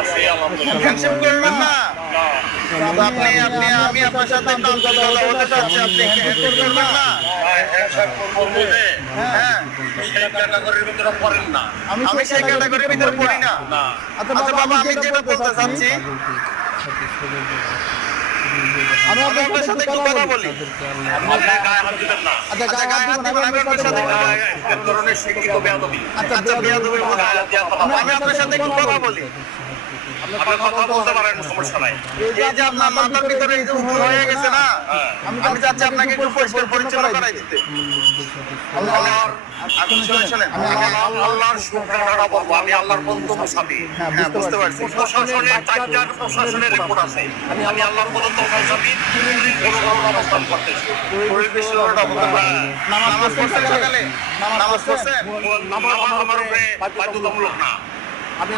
আছি আলহামদুলিল্লাহ। হ্যান্ডশেক করবেন না? না, তো আমি আপনার সাথে একটু আন্তরিকতা হতে চাচ্ছি, আপনি হ্যান্ডশেক করবেন না? হ্যান্ডশেক করবো বলে হ্যাঁ, সেই ক্যাটাগরির ভিতরে পড়েন না। আমি সেই ক্যাটাগরির ভিতরে পড়ি না। না, আচ্ছা বাবা, আমি যেটা বলতে চাচ্ছি, আমি আপনার সাথে একটু কথা বলি। আপনি গায়ে হাত দিবেন না। আচ্ছা গায়ে হাত দিবেন, আমি আপনার সাথে এক ধরনের শিক্ষিত বেয়াদবি। আচ্ছা বেয়াদবি বলে। গায়ে হাত দেওয়া কথা বলেন। আমি আপনার সাথে একটু কথা বলি। আপনি কথা বলতে পারেন, সমস্যা নাই। এই যে আপনার মাথার ভিতরে এই যে উপুর হয়ে গেছে না, হ্যাঁ। আমি চাচ্ছি আপনাকে একটু পরিষ্কার পরিচ্ছন্ন করাই দিতে। আল্লাহর শোনেন, আল্লাহর শুকরানা বলবো, আমি আল্লাহর বন্ধু মুসাফি। হ্যাঁ বুঝতে পারছি। প্রশাসনের চারটার প্রশাসনের রিপোর্ট আছে। আমি আল্লাহর বন্ধু মুসাফি কোনো অবস্থান করতেছি। নামাজ পড়ছেন সকালে? নামাজ পড়ছেন? নামাজ আমার উপরে বাধ্যতামূলক না।